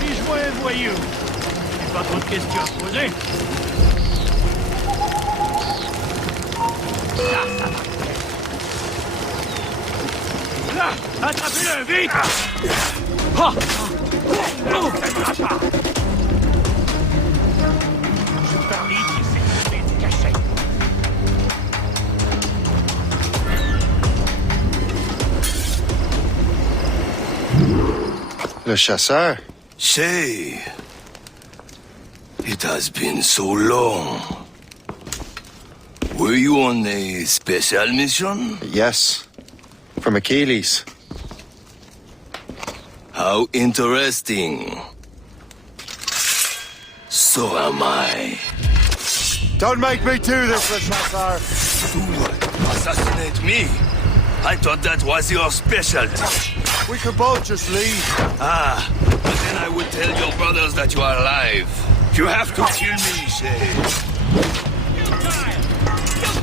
Puis-je vois un voyou? J'ai pas trop de questions à poser. Là, attrapez-le, vite! Ah! Non, ça ne va pas! Je t'invite, c'est de cacher. Le chasseur. Say, it has been so long. Were you on a special mission? Yes. From Achilles. How interesting. So am I. Don't make me do this, Le Chasseur. Do what? Assassinate me? I thought that was your specialty. We could both just leave. Ah, but then I would tell your brothers that you are alive. You have to kill me, Shay.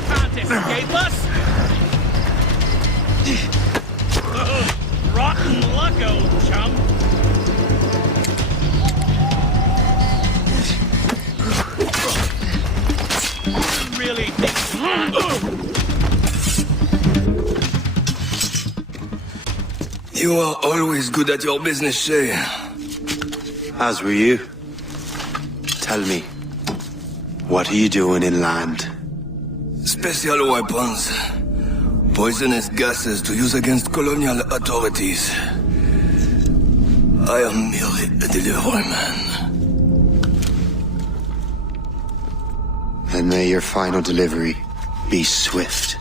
Can't escape us! Rotten luck, old chum. Really think... You are always good at your business, Shay. As were you. Tell me, what are you doing inland? Special weapons. Poisonous gases to use against colonial authorities. I am merely a delivery man. Then may your final delivery be swift.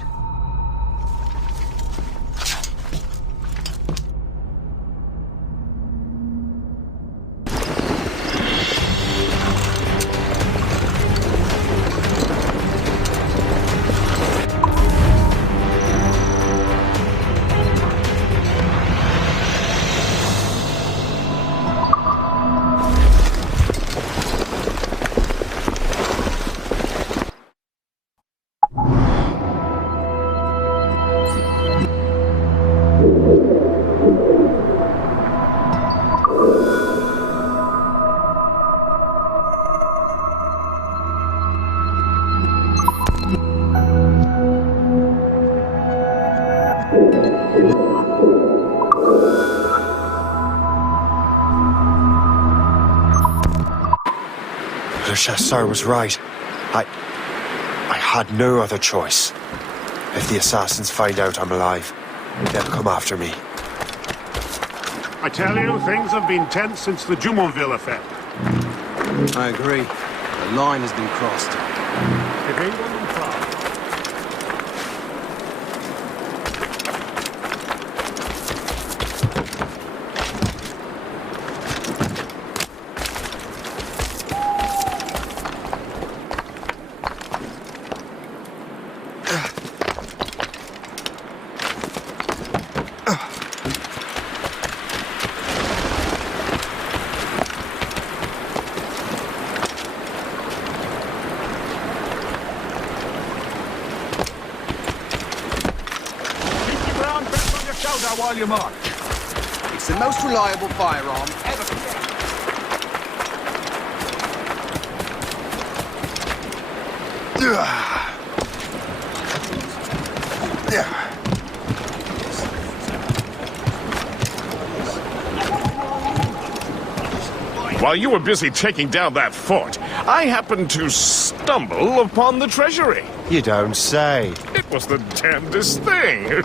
Le Chasseur was right. I had no other choice. If the assassins find out I'm alive, they'll come after me. I tell you, things have been tense since the Jumonville affair. I agree. The line has been crossed. If England and France... While you march. It's the most reliable firearm ever created. While you were busy taking down that fort, I happened to stumble upon the treasury. You don't say. It was the damnedest thing.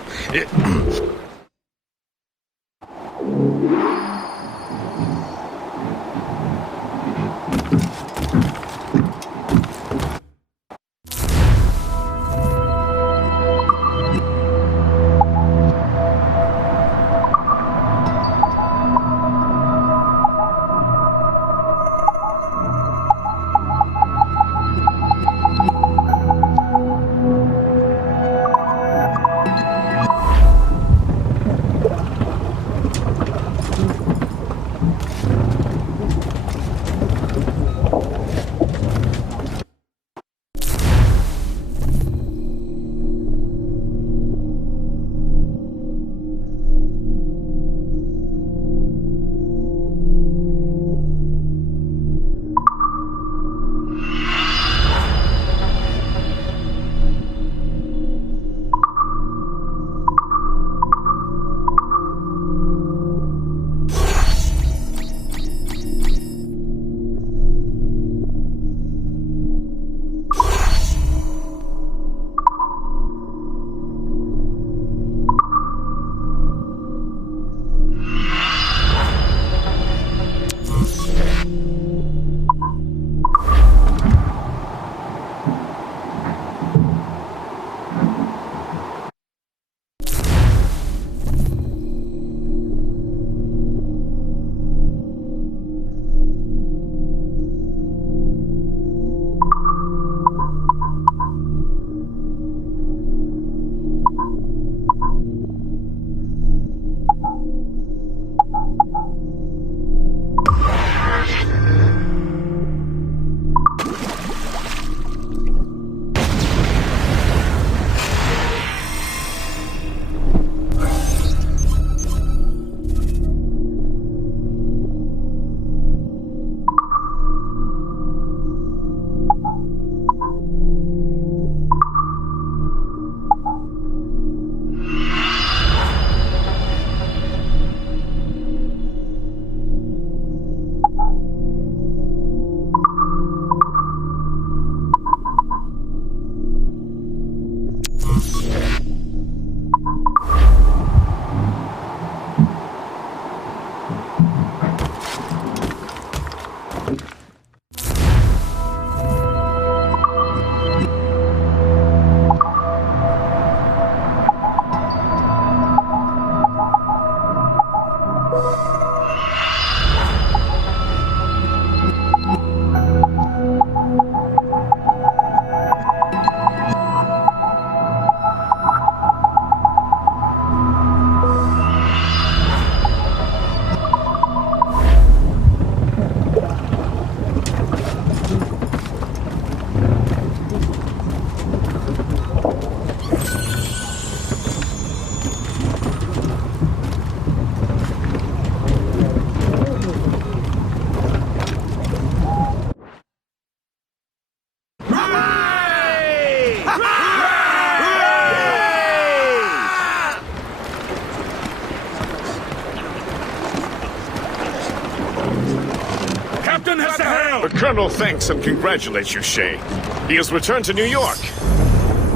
The Colonel thanks and congratulates you, Shay. He has returned to New York.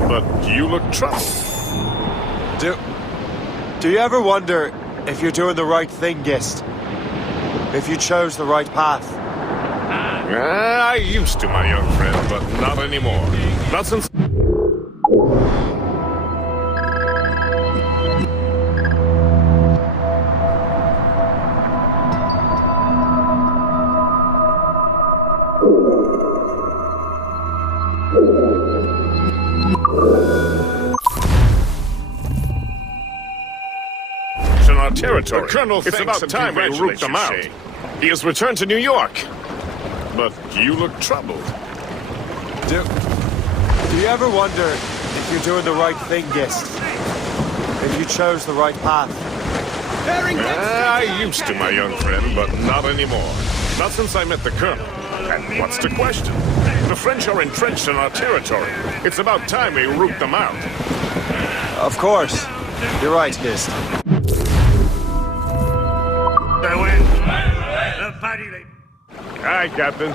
But you look troubled. Do you ever wonder if you're doing the right thing, Gist? If you chose the right path? I used to, my young friend, but not anymore. Not since... in our territory. The Colonel it's about time we root them out. He has returned to New York. But you look troubled. Do you ever wonder if you're doing the right thing, Gist? If you chose the right path? I used to, my young friend, but not anymore. Not since I met the Colonel. And what's the question? The French are entrenched in our territory. It's about time we root them out. Of course. You're right, Gist. Hi, Captain.